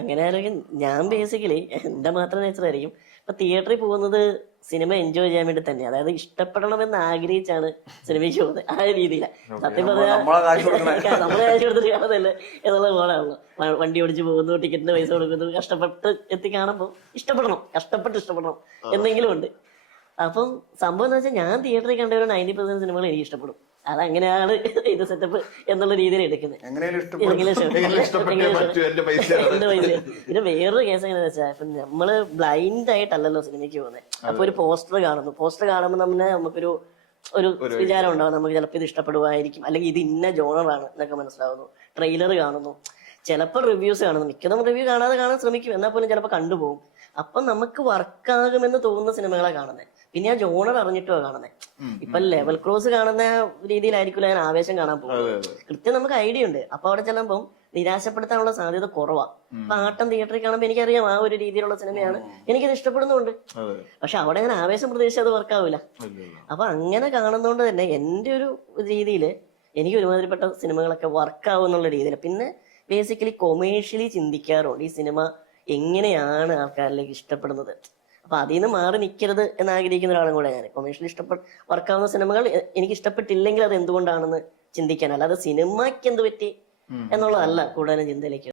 അങ്ങനെയാണെങ്കിൽ ഞാൻ ബേസിക്കലി എന്റെ മാത്രം നേച്ചർ ആയിരിക്കും. ഇപ്പൊ തിയേറ്ററിൽ പോകുന്നത് സിനിമ എൻജോയ് ചെയ്യാൻ വേണ്ടി തന്നെ, അതായത് ഇഷ്ടപ്പെടണമെന്ന് ആഗ്രഹിച്ചാണ് സിനിമയ്ക്ക് പോകുന്നത്. ആ രീതിയിലാണ് സത്യം പറഞ്ഞാൽ. നമ്മളെ കാശ് കൊടുത്തിട്ട് കാണുന്നതല്ലേ എന്നുള്ള പോലാണല്ലോ. വണ്ടി ഓടിച്ച് പോകുന്നു, ടിക്കറ്റിന് പൈസ കൊടുക്കുന്നു, കഷ്ടപ്പെട്ട് എത്തി കാണുമ്പോൾ ഇഷ്ടപ്പെടണം എന്തെങ്കിലും ഉണ്ട്. അപ്പം സംഭവം എന്ന് വെച്ചാൽ ഞാൻ തിയേറ്ററിൽ കണ്ട ഒരു 90% സിനിമകൾ എനിക്ക് ഇഷ്ടപ്പെടും. അതങ്ങനെയാണ് ഇത് സെറ്റപ്പ് എന്നുള്ള രീതിയിൽ എടുക്കുന്നത്. പിന്നെ വേറൊരു കേസ് എങ്ങനെയാ വെച്ചാൽ, ഇപ്പൊ നമ്മള് ബ്ലൈൻഡ് ആയിട്ടല്ലല്ലോ സിനിമയ്ക്ക് പോകുന്നത്. അപ്പൊ ഒരു പോസ്റ്റർ കാണുമ്പോൾ നമുക്കൊരു വിചാരം ഉണ്ടാവും, നമുക്ക് ചിലപ്പോൾ ഇത് ഇഷ്ടപ്പെടുവായിരിക്കും, അല്ലെങ്കിൽ ഇത് ഇന്ന ജോണറാണ് എന്നൊക്കെ മനസ്സിലാവുന്നു. ട്രെയിലർ കാണുന്നു, ചിലപ്പോൾ റിവ്യൂസ് കാണുന്നു. മിക്കതും റിവ്യൂ കാണാൻ ശ്രമിക്കും, എന്നാൽ പോലും ചിലപ്പോൾ കണ്ടുപോകും. അപ്പൊ നമുക്ക് വർക്കാകുമെന്ന് തോന്നുന്ന സിനിമകളെ കാണുന്നത്. പിന്നെ ആ ജോണർ അറിഞ്ഞിട്ടുമാണ് കാണുന്നത്. ഇപ്പൊ ലെവൽ ക്രോസ് കാണുന്ന രീതിയിലായിരിക്കില്ല ഞാൻ ആവേശം കാണാൻ പോകുന്നത്. കൃത്യം നമുക്ക് ഐഡിയ ഉണ്ട്. അപ്പൊ അവിടെ ചെല്ലുമ്പോൾ നിരാശപ്പെടുത്താനുള്ള സാധ്യത കുറവാണ്. അപ്പൊ ആട്ടം തിയേറ്ററിൽ കാണുമ്പോൾ എനിക്കറിയാം ആ ഒരു രീതിയിലുള്ള സിനിമയാണ്, എനിക്കത് ഇഷ്ടപ്പെടുന്നുണ്ട്. പക്ഷെ അവിടെ ഞാൻ ആവേശം പ്രതീക്ഷിച്ച് അത് വർക്കാവില്ല. അപ്പൊ അങ്ങനെ കാണുന്നതുകൊണ്ട് തന്നെ എന്റെ ഒരു രീതിയില് എനിക്ക് ഒരുമാതിരിപ്പെട്ട സിനിമകളൊക്കെ വർക്കാവും എന്നുള്ള രീതിയിൽ. പിന്നെ ബേസിക്കലി കൊമേഴ്ഷ്യലി ചിന്തിക്കാറുണ്ട്, ഈ സിനിമ എങ്ങനെയാണ് ആൾക്കാരിലേക്ക് ഇഷ്ടപ്പെടുന്നത്. അപ്പൊ അതിൽ നിന്ന് മാറി നിൽക്കരുത് എന്ന് ആഗ്രഹിക്കുന്ന ഒരാളും കൂടെ ഞാൻ. കൊമേഴ്ഷ്യലി വർക്കാവുന്ന സിനിമകൾ എനിക്ക് ഇഷ്ടപ്പെട്ടില്ലെങ്കിൽ അത് എന്തുകൊണ്ടാണെന്ന് ചിന്തിക്കാൻ, അല്ലാതെ സിനിമയ്ക്ക് എന്ത് പറ്റി എന്നുള്ളതല്ല കൂടുതലും ചിന്തയിലേക്ക്.